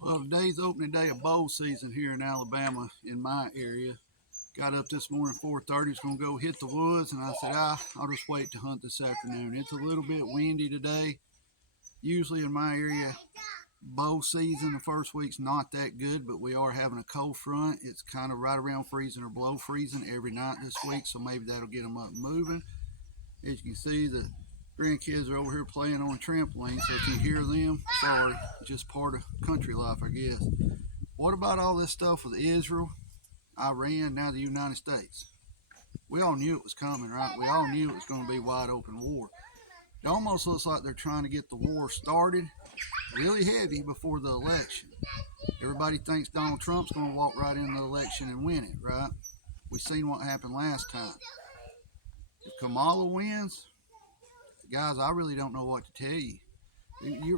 Well, today's opening day of bow season here in Alabama in my area. Got up this morning 4:30, was going to go hit the woods, and I said, I'll just wait to hunt this afternoon. It's a little bit windy today. Usually in my area, bow season, the first week's not that good, but we are having a cold front. It's kind of right around freezing or below freezing every night this week, so maybe that'll get them up and moving. As you can see, the grandkids are over here playing on a trampoline, so if you hear them, sorry, just part of country life, I guess. What about all this stuff with Israel, Iran, now the United States? We all knew it was coming, right? We all knew it was going to be wide open war. It almost looks like they're trying to get the war started really heavy before the election. Everybody thinks Donald Trump's going to walk right in the election and win it, right? We've seen what happened last time. If Kamala wins, guys, I really don't know what to tell you.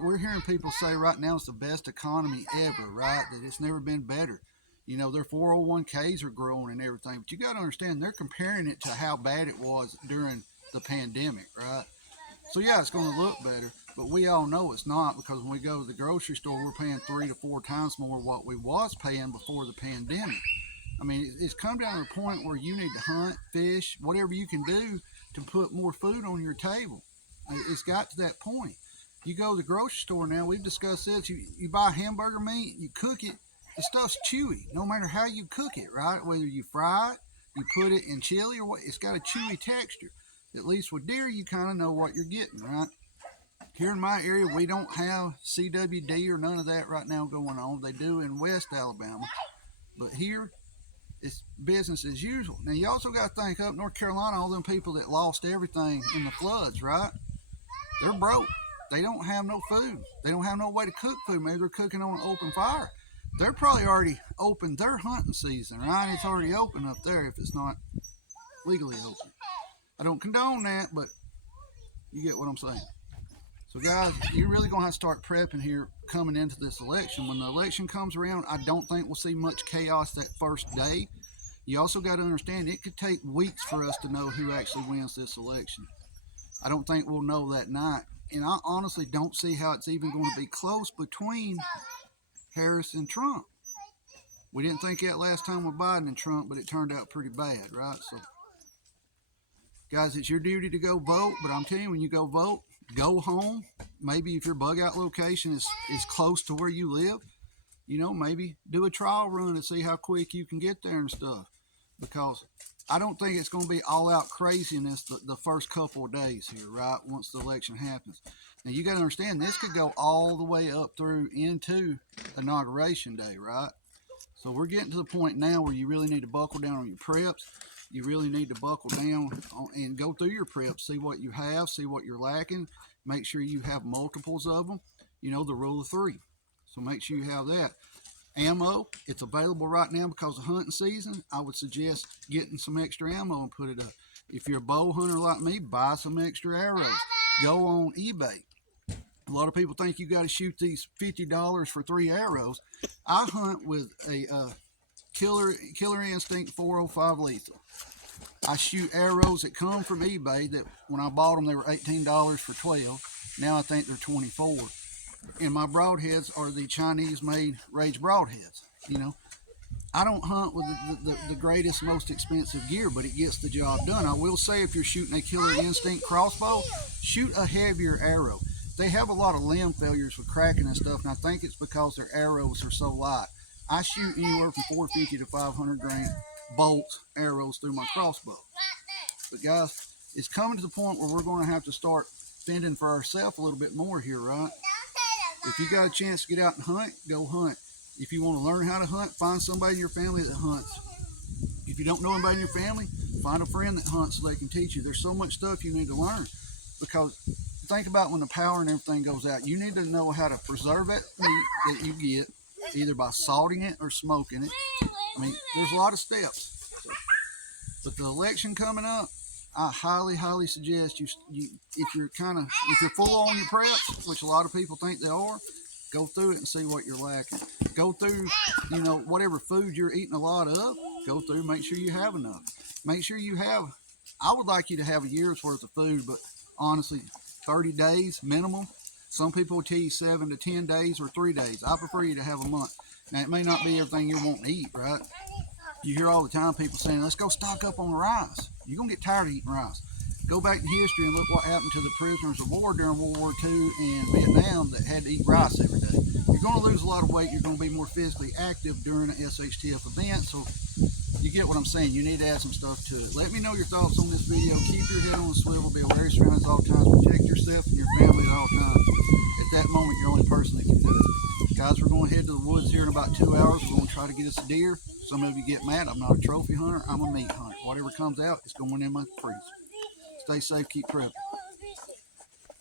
We're hearing people say right now it's the best economy ever, right? That it's never been better. You know, their 401ks are growing and everything. But you got to understand, they're comparing it to how bad it was during the pandemic, right? So, yeah, it's going to look better. But we all know it's not, because when we go to the grocery store, we're paying 3 to 4 times more what we was paying before the pandemic. I mean, it's come down to the point where you need to hunt, fish, whatever you can do to put more food on your table. It's got to that point. You go to the grocery store now, we've discussed this, you buy hamburger meat, you cook it, the stuff's chewy, no matter how you cook it, right? Whether you fry it, you put it in chili, or what, it's got a chewy texture. At least with deer, you kind of know what you're getting, right? Here in my area, we don't have CWD or none of that right now going on. They do in West Alabama. But here, it's business as usual. Now, you also got to think, up North Carolina, all them people that lost everything in the floods, right? They're broke. They don't have no food. They don't have no way to cook food. Maybe they're cooking on an open fire. They're probably already opened their hunting season, right? It's already open up there if it's not legally open. I don't condone that, but you get what I'm saying. So, guys, you're really going to have to start prepping here coming into this election. When the election comes around, I don't think we'll see much chaos that first day. You also got to understand, it could take weeks for us to know who actually wins this election. I don't think we'll know that night. And I honestly don't see how it's even going to be close between Harris and Trump. We didn't think that last time with Biden and Trump, but it turned out pretty bad, right? So, guys, it's your duty to go vote, but I'm telling you, when you go vote, go home. Maybe if your bug out location is close to where you live, you know, maybe do a trial run and see how quick you can get there and stuff. Because I don't think it's going to be all out craziness the first couple of days here, right? Once the election happens. Now, you got to understand, this could go all the way up through into Inauguration Day, right? So we're getting to the point now where you really need to buckle down on your preps. You really need to buckle down and go through your preps, see what you have, see what you're lacking. Make sure you have multiples of them. You know, the rule of 3. So make sure you have that. Ammo, it's available right now because of hunting season. I would suggest getting some extra ammo and put it up. If you're a bow hunter like me, buy some extra arrows. Go on eBay. A lot of people think you got to shoot these $50 for 3 arrows. I hunt with a Killer Instinct 405 lethal. I shoot arrows that come from eBay that when I bought them, they were $18 for 12. Now I think they're 24. And my broadheads are the Chinese-made Rage broadheads. You know, I don't hunt with the greatest, most expensive gear, but it gets the job done. I will say, if you're shooting a Killer Instinct crossbow, shoot a heavier arrow. They have a lot of limb failures with cracking and stuff, and I think it's because their arrows are so light. I shoot anywhere from 450 to 500 grain bolts, arrows through my crossbow. But guys, it's coming to the point where we're going to have to start fending for ourselves a little bit more here, right? If you got a chance to get out and hunt, go hunt. If you want to learn how to hunt, find somebody in your family that hunts. If you don't know anybody in your family, find a friend that hunts so they can teach you. There's so much stuff you need to learn, because think about when the power and everything goes out, you need to know how to preserve that meat that you get, either by salting it or smoking it. I mean, there's a lot of steps. But the election coming up, I highly suggest if you're full on your preps, which a lot of people think they are, go through it and see what you're lacking. Go through, you know, whatever food you're eating a lot of, go through, make sure you have enough. Make sure you have, I would like you to have a year's worth of food, but honestly, 30 days minimum. Some people will tell you 7 to 10 days or 3 days. I prefer you to have a month. Now, it may not be everything you want to eat, right? You hear all the time people saying, let's go stock up on rice. You're going to get tired of eating rice. Go back in history and look what happened to the prisoners of war during World War II and Vietnam that had to eat rice every day. You're going to lose a lot of weight. You're going to be more physically active during an SHTF event. So you get what I'm saying. You need to add some stuff to it. Let me know your thoughts on this video. Keep your head on the swivel. Be aware of your surroundings at all times. Protect yourself and your family at all times. At that moment, you're the only person that can do it. Guys, we're going to head to the woods here in about 2 hours. We're going to try to get us a deer. Some of you get mad. I'm not a trophy hunter. I'm a meat hunter. Whatever comes out is going in my freezer. Stay safe. Keep prepping.